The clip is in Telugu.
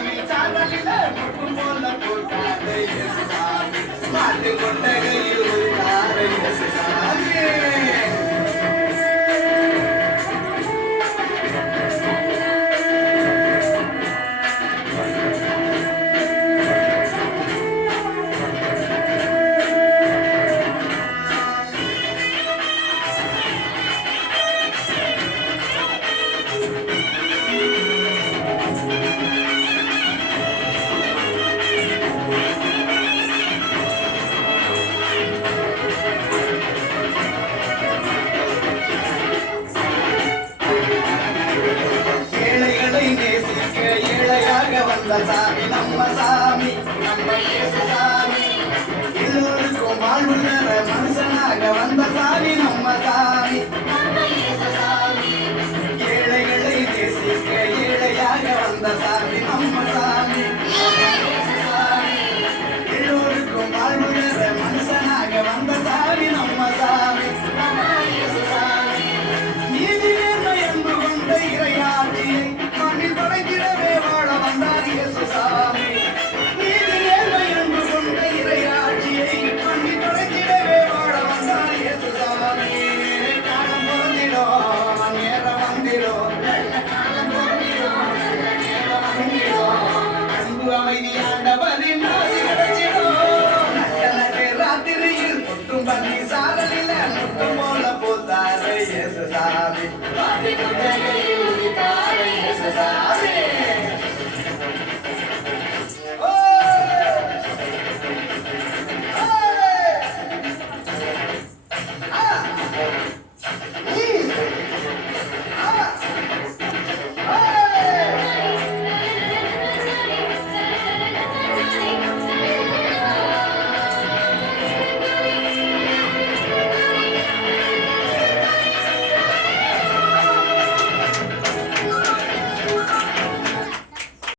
స్వామి చాలా పిల్ల కొట్టగా バイバイ sabe. Pode mudar e iluminar, isso sabe.